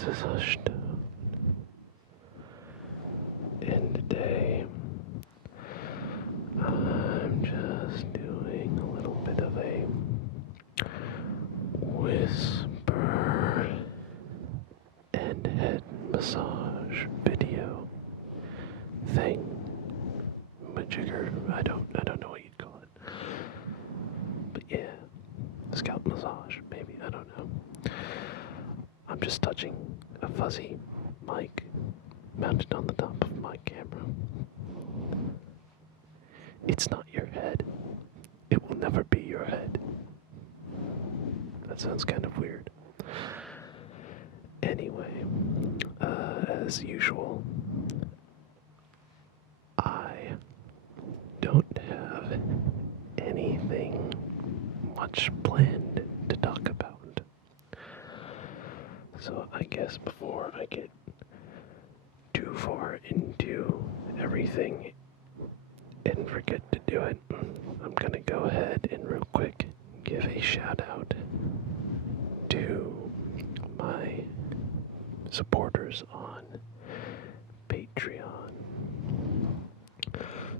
This is Hushed, and today I'm just doing a little bit of a whisper and head massage video thing. Majigger, I don't know what you'd call it, but yeah, scalp massage, maybe, I don't know. I'm just touching a fuzzy mic mounted on the top of my camera. It's not your head. It will never be your head. That sounds kind of weird. Anyway, as usual, I don't have anything much planned to talk about. So I guess before I get too far into everything and forget to do it, I'm gonna go ahead and real quick give a shout out to my supporters on Patreon.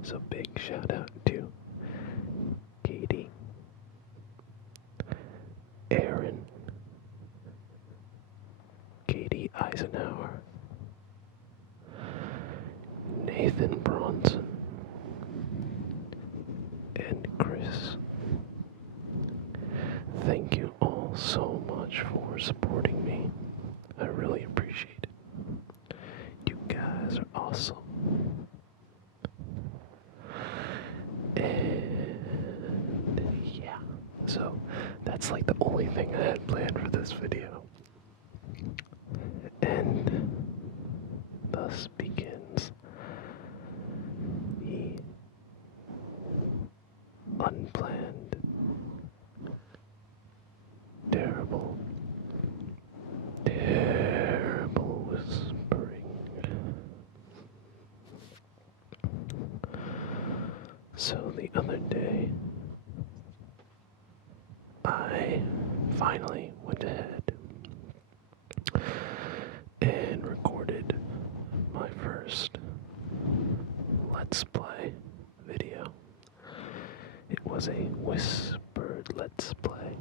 So big shout out to Katie, Aaron, Katie Eisenhower, Nathan Bronson, and Chris. Thank you all so much for supporting me. I really appreciate it. You guys are awesome. And yeah, so that's like the only thing I had planned for this video. And thus begins the unplanned, terrible whispering. So the other day, I finally went ahead and recorded my first Let's Play video. It was a whispered Let's Play,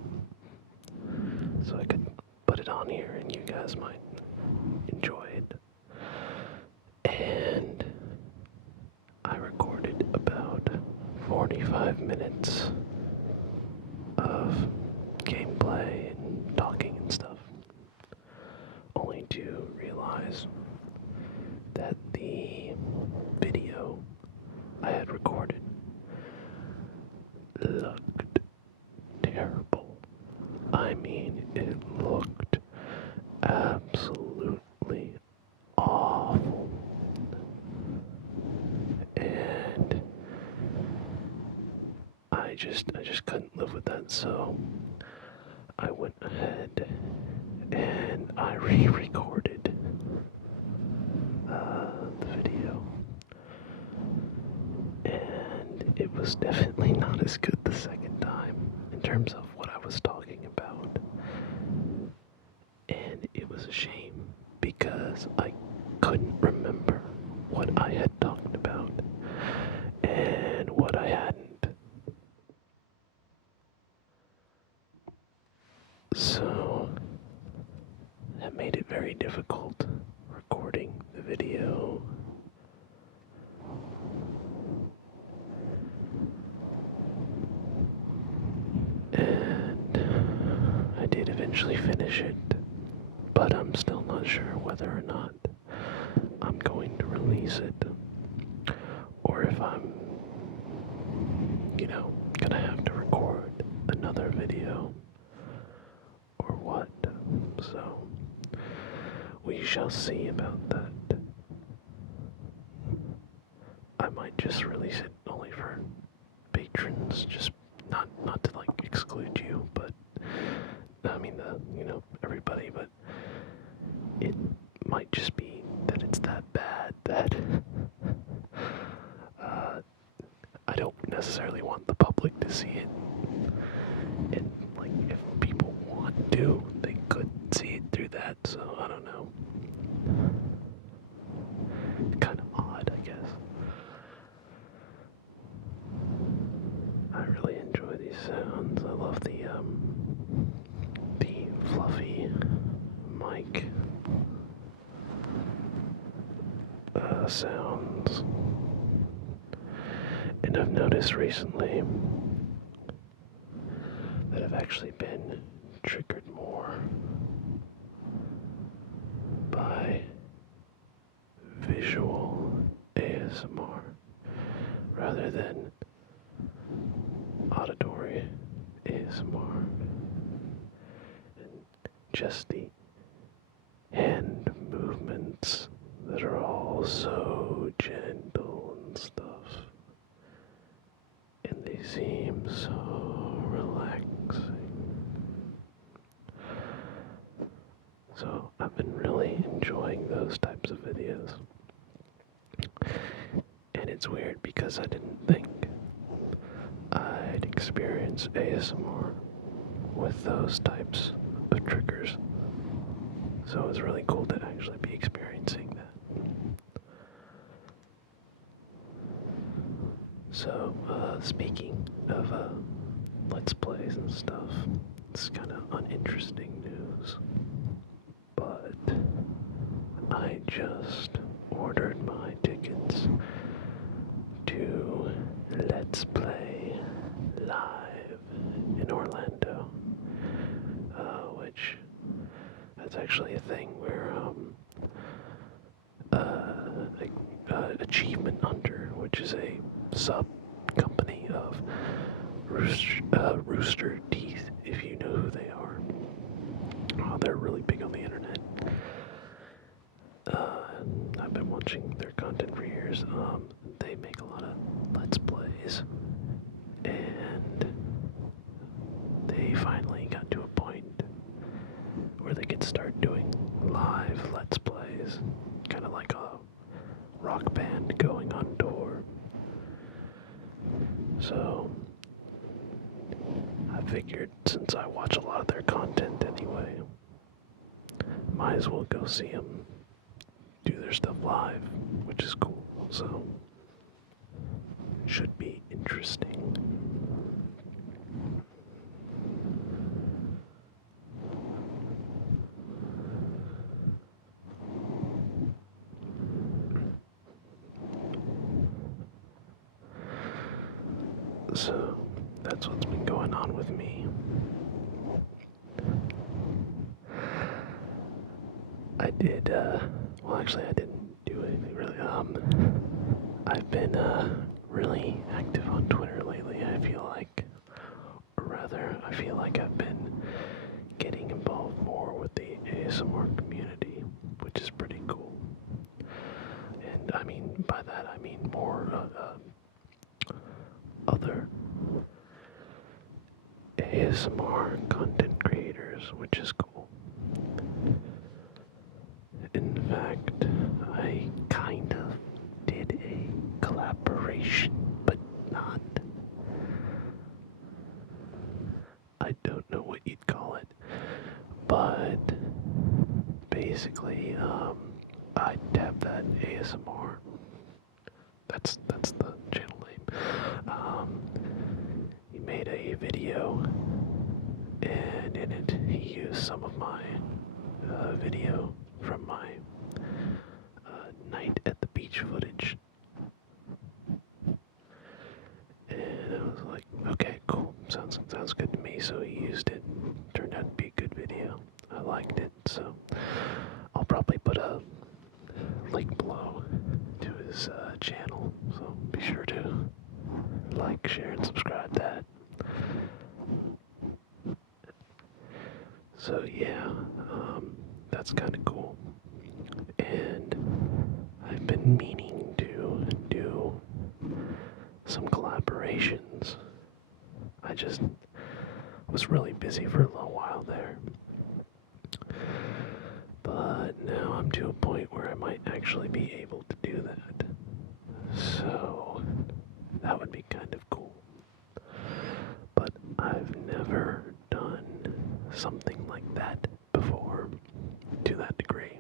so I could put it on here and you guys might enjoy it. And I recorded about 45 minutes of gameplay and talking and stuff, only to realize that the video I had recorded looked terrible. I mean, it looked absolutely awful. And I just couldn't live with that, so I went ahead and I re-recorded the video. And it was definitely not as good the second time in terms of what I was talking about. And it was a shame because I couldn't remember what I had talked about and what I hadn't. So that made it very difficult recording the video. And I did eventually finish it, but I'm still not sure whether or not I'm going to release it, or if I'm, gonna have to record another video, or what. So we shall see about that. I might just release it only for patrons, just not to like exclude you, but I mean everybody, but it might just be that it's that bad that I don't necessarily want the public to see it. And like if people want to, they could see it through that, so I don't know. the fluffy mic sounds. And I've noticed recently that I've actually been triggered more by visual ASMR rather than auditory ASMR. And just the hand movements that are all so gentle and stuff. And they seem so relaxing. So I've been really enjoying those types of videos. And it's weird because I didn't think I'd experience ASMR with those types of triggers. So it's really cool to actually be experiencing that. So, speaking of Let's Plays and stuff, it's kind of uninteresting news, but I just ordered my tickets to Let's Play Live in Orlando, which that's actually a thing where Achievement Hunter, which is a sub company of Rooster Teeth, if you know who they are. They're really big on the internet. I've been watching their content for years. They make a lot of Let's Plays, and they finally got to a point where they could start doing live Let's Plays, kind of like a rock band going on tour. So I figured, since I watch a lot of their content anyway, might as well go see them do their stuff live, which is cool. So should be interesting. So that's what's been going on with me. I did, well, actually I didn't do anything really. I've been really active on Twitter lately, I feel like. Or rather, I feel like I've been getting involved more with the ASMR community, which is pretty cool. And I mean, by that I mean more other ASMR content creators, which is cool. In fact, I kind of did a collaboration, but not. I don't know what you'd call it, but basically, IdTapThatASMR. That's the channel name. He made a video, and in it he used some of my video from my night at the beach footage. And I was like, okay, cool, sounds good to me. So he used it. Turned out to be a good video. I liked it, so I'll probably put a link below to his channel. So be sure to like, share, and subscribe that. So yeah, that's kind of cool. And I've been meaning to do some collaborations. I just was really busy for a little while there. But now I'm to a point where I might actually be able to do that. So that would be kind of cool. But I've never done something like that before, to that degree.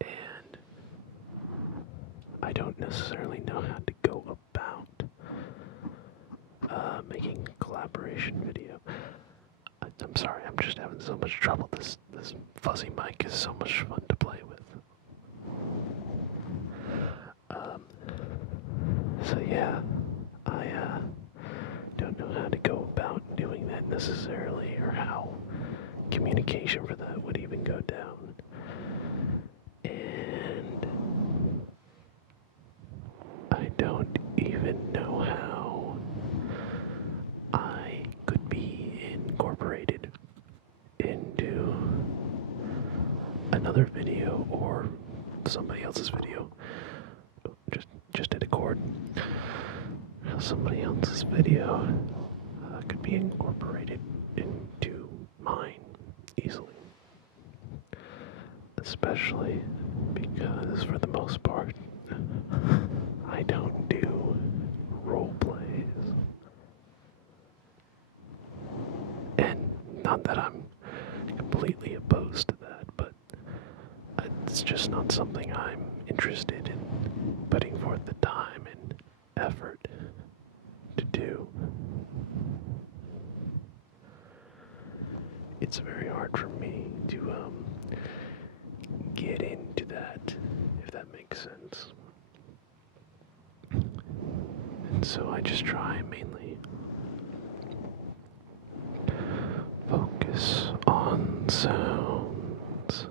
And I don't necessarily know how to go about so much trouble. This fuzzy mic is so much fun to play with. So yeah, I don't know how to go about doing that necessarily, or how communication for that would even go down. And I don't even know how I could be incorporated into another video or somebody else's video. Just hit a chord. Somebody else's video could be incorporated into mine easily. Especially because, for the most part, I don't do role plays. And not that I'm completely opposed to that, but it's just not something I'm interested in putting forth the time and effort to do. It's very hard for me to get into that, if that makes sense. And so I just try mainly focus on sounds,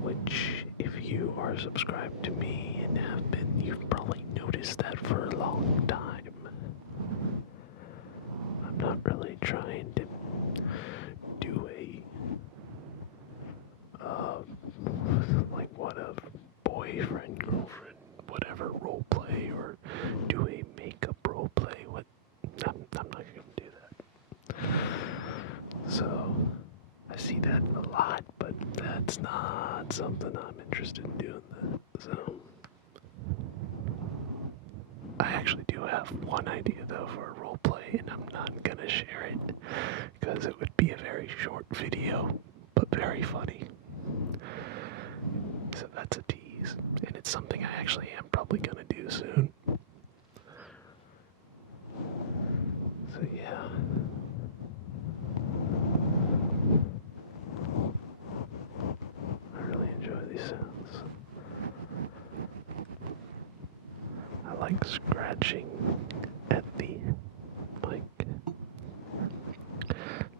which, if you are subscribed to me and have been, you've probably noticed that for a long time. I'm not really trying to do a boyfriend, girlfriend, whatever role play, or do a makeup role play. I'm not gonna do that. So I see that a lot, but that's not something I'm interested in doing. So I actually do have one idea though for a role play, and I'm not gonna share it because it would be a very short video, but very funny. So that's a tease, and it's something I actually am probably gonna do soon. So yeah. I really enjoy these sounds. I like scratching at the mic.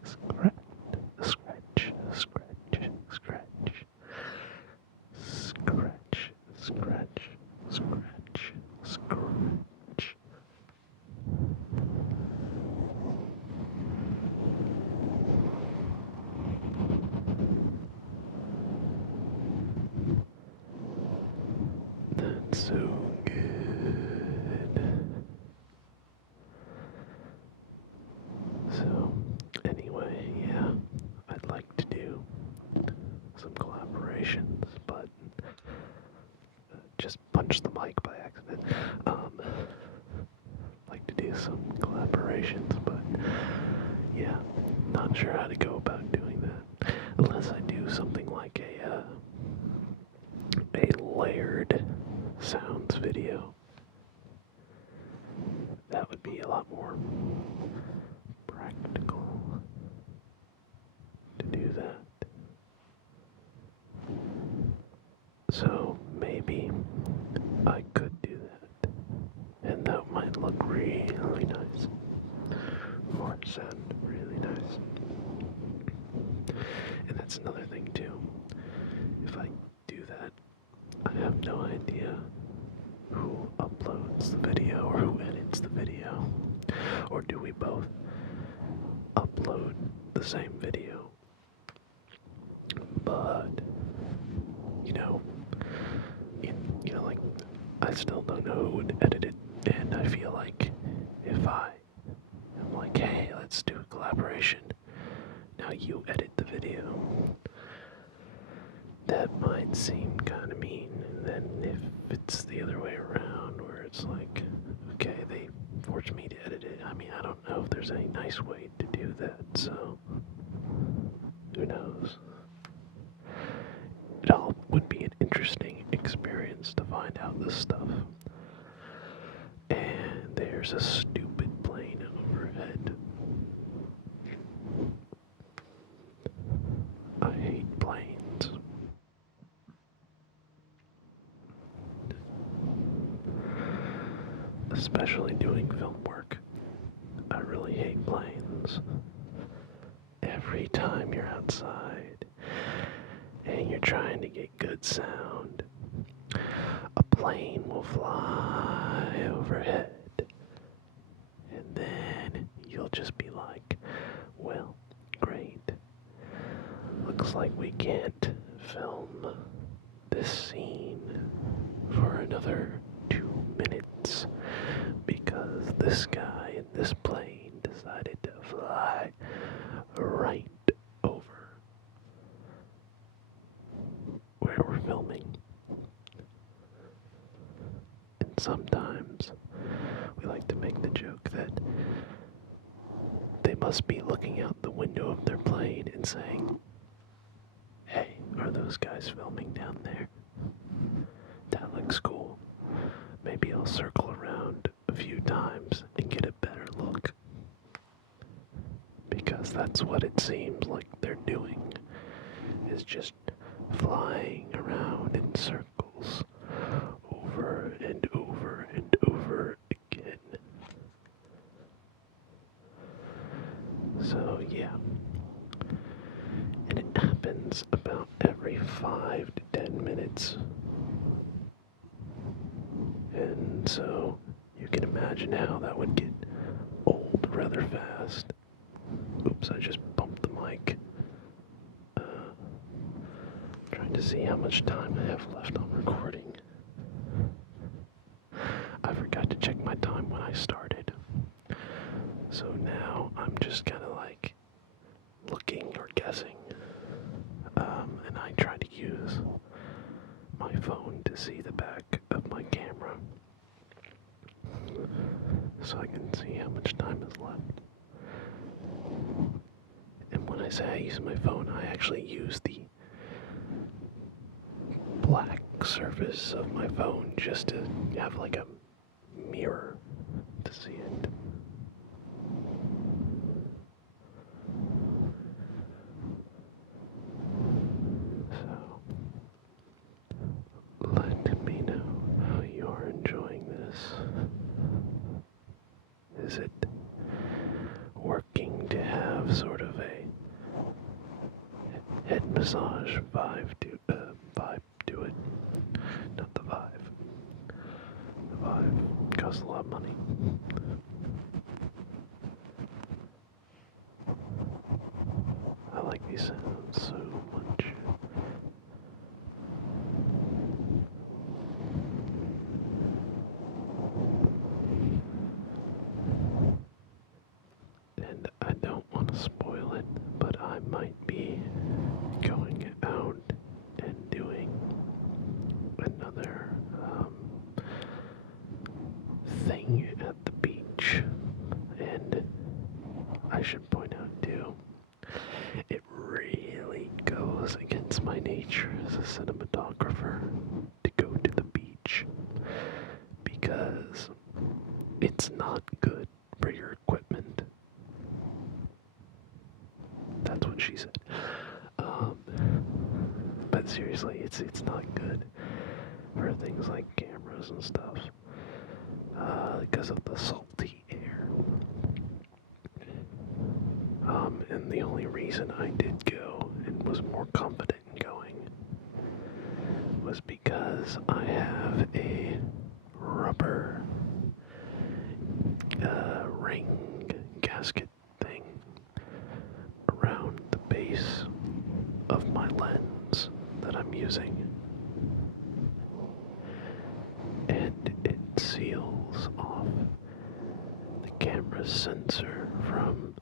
Scratch, scratch, scratch, scratch. Scratch, scratch, scratch, scratch. That's so good. So, anyway, yeah, I'd like to do some collaborations, but just punched the mic by accident. Like to do some collaborations, but yeah, not sure how to go about doing that. Unless I do something like a layered sounds video. That would be a lot more practical to do that. So maybe I could do that, and that might look really nice, or sound really nice. And that's another thing too. If I do that, I have no idea who uploads the video or who edits the video. Or do we both upload the same video? But like, I still don't know who would edit it, and I feel like if I'm like, hey, let's do a collaboration, now you edit the video, that might seem kind of mean. And then if it's the other way around, where it's like, okay, they forced me to edit it, I mean, I don't know if there's any nice way to do that, so who knows. It all would be an interesting experience to find out this stuff. And there's a stupid plane overhead. especially doing film work. I really hate planes. Every time you're outside and you're trying to get good sound, a plane will fly overhead, and then you'll just be like, well, great. Looks like we can't film this scene for another 2 minutes because this guy in this plane decided to fly right over where we're filming. And sometimes we like to make the joke that they must be looking out the window of their plane and saying, hey, are those guys filming down there? That looks cool. Maybe I'll circle around a few times and get a better look. Because that's what it seems like they're doing, is just flying around in circles over and over and over again. So yeah, and it happens about every 5 to 10 minutes. And so you can imagine how that would get old rather fast. Oops, I just bumped the mic. Trying to see how much time I have left on recording. I forgot to check my time when I started. So now I'm just kind of like looking or guessing. And I try to use my phone to see the back of my camera so I can see how much time is left. And when I say I use my phone, I actually use the black surface of my phone just to have like a mirror to see it. So, let me know how you are enjoying this. Is it working to have sort of a head massage vibe to it? Not the vibe. The vibe costs a lot of money. I like these sounds so much. And I don't want to spoil it, but I might be going out and doing another thing at the beach. And I should point out too, it really goes against my nature as a cinematographer to go to the beach because it's not good for your equipment. That's what she said. But seriously, it's not good for things like cameras and stuff because of the salty air. And the only reason I did go and was more confident in going was because I have a rubber ring gasket thing around the base of my lens that I'm using, and it seals off the camera's sensor from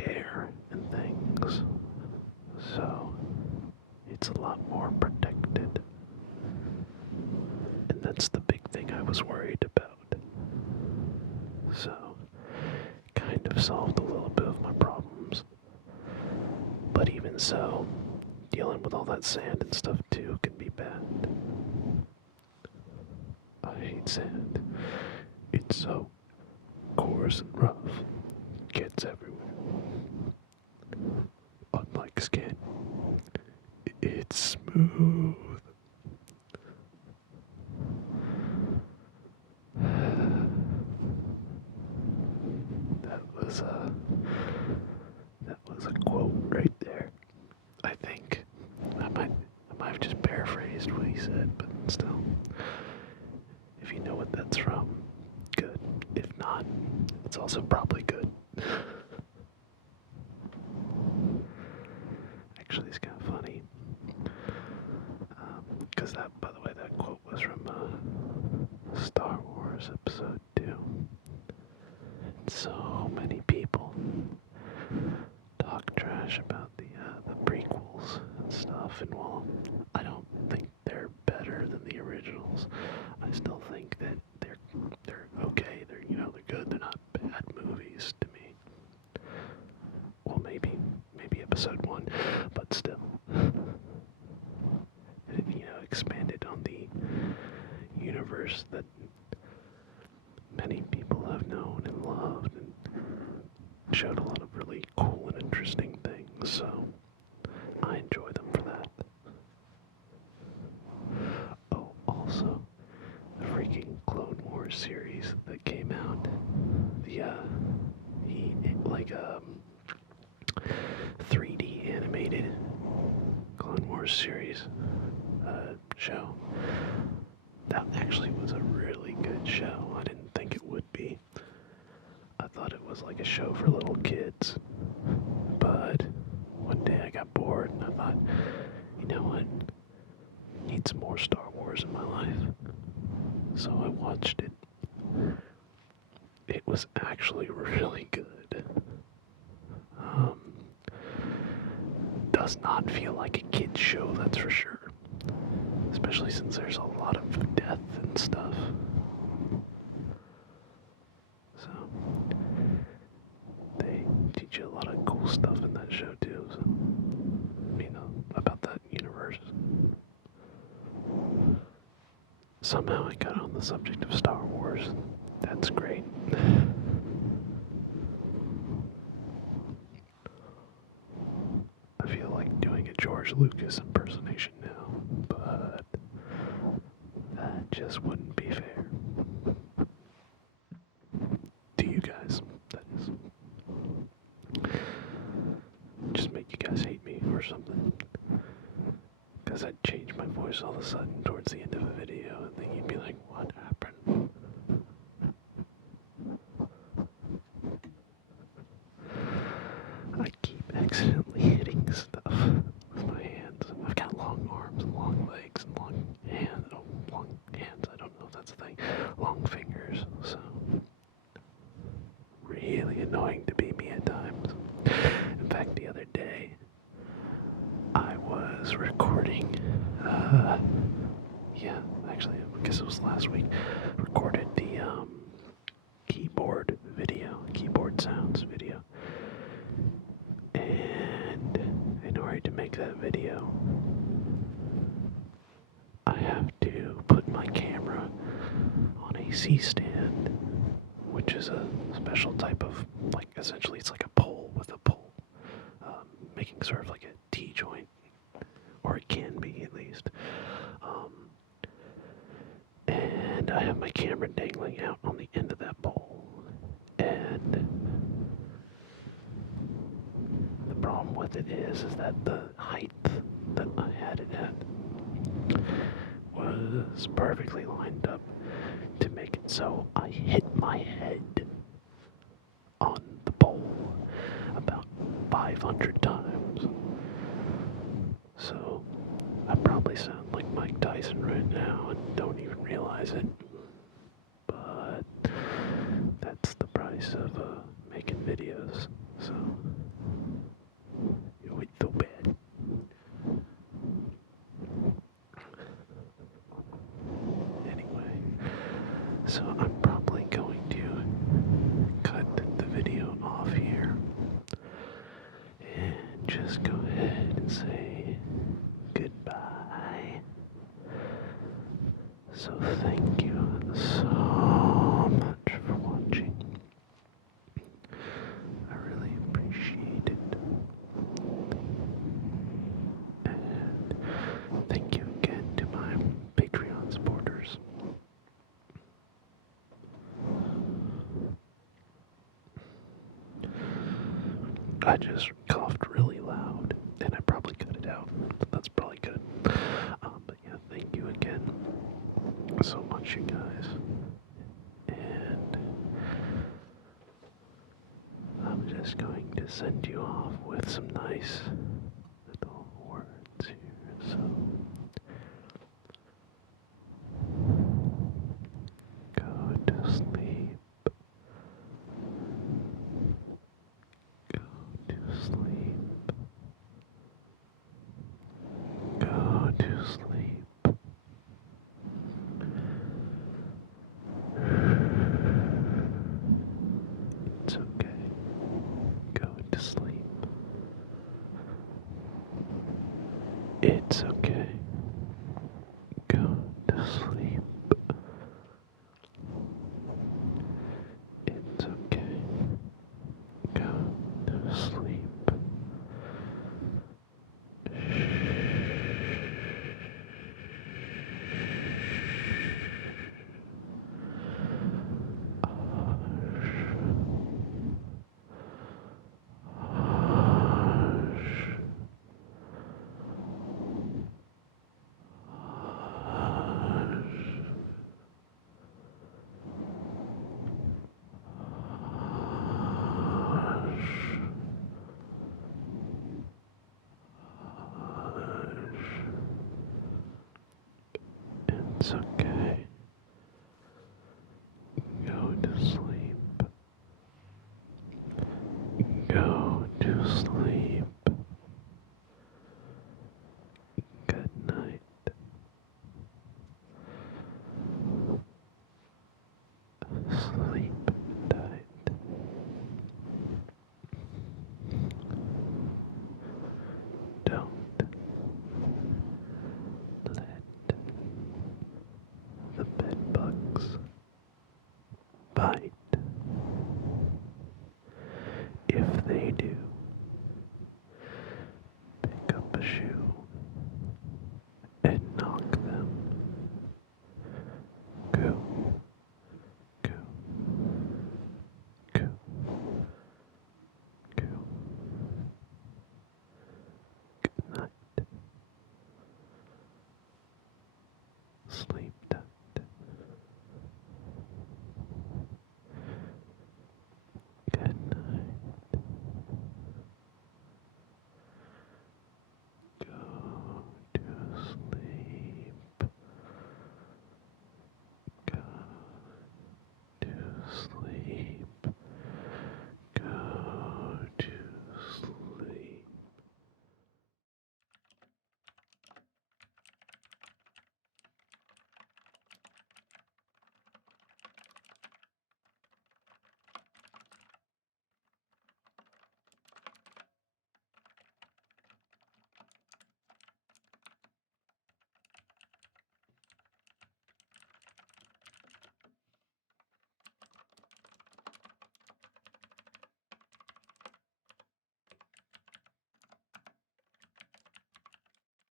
air and things, so it's a lot more protected, and that's the big thing I was worried about. So, kind of solved a little bit of my problems. But even so, dealing with all that sand and stuff too can be bad. I hate sand. It's so coarse and rough. It gets everywhere. Unlike skin, it's smooth. it, but still. If you know what that's from, good. If not, it's also probably good. Actually, it's kind of funny. Because that, by the way, that quote was from Star Wars Episode 2. And so many people talk trash about the prequels and stuff, and while I don't think they're better than the originals, I still think that they're okay. They're good. They're not bad movies to me. Well, maybe Episode 1, but still. Expanded on the universe that many people have known and loved, and showed a lot of really cool and interesting things, so I enjoy them for that. Oh, also, the freaking Clone Wars series that came out, the 3D animated Clone Wars series show. That actually was a really good show. I didn't think it would be. I thought it was like a show for little kids. But one day I got bored and I thought, you know what? I need some more Star Wars in my life. So I watched it. It was actually really good. Does not feel like a kid's show, that's for sure. Especially since there's a lot of death and stuff. So, they teach you a lot of cool stuff in that show too, so, about that universe. Somehow I got on the subject of Star Wars. That's great. I feel like doing a George Lucas impersonation now, but that just wouldn't be fair. To you guys, that is. Just make you guys hate me or something. Because I'd change my voice all of a sudden towards the end of a video, and then you'd be like, what happened? I keep accidentally hitting stuff with my hands. I've got long arms and long legs and long hands. Oh, long hands, I don't know if that's a thing. Long fingers, so really annoying to be me at times. In fact, the other day, I was recording, actually, I guess it was last week, recorded the, keyboard sounds video. And in order to make that video, I have to put my camera on a C-stand, which is a special type of, essentially it's like a pole with a pole, making sort of like a T-joint, or it can be at least. And I have my camera dangling out on the end of that pole, and the problem with it is that the height that I had it at was perfectly lined up to make it so I hit my head on the pole about 500 times. So I probably sound like Mike Tyson right now and don't even realize it. But that's the price of making videos. So it's so bad. Anyway, so I'm probably going to cut the video off here and just go ahead and say goodbye. So thank you so much for watching. I really appreciate it. And thank you again to my Patreon supporters. I just coughed really loud, and I probably cut it out. That's probably good. But yeah, thank you again. these little words here. So go to sleep. Go to sleep. Go to sleep. It's okay. Go to sleep. It's okay. Go to sleep. It's okay. Go to sleep. It's okay. Go to sleep. Go to sleep. Good night. Sleep tight. Don't let the bed bugs bite. If they do, pick up a shoe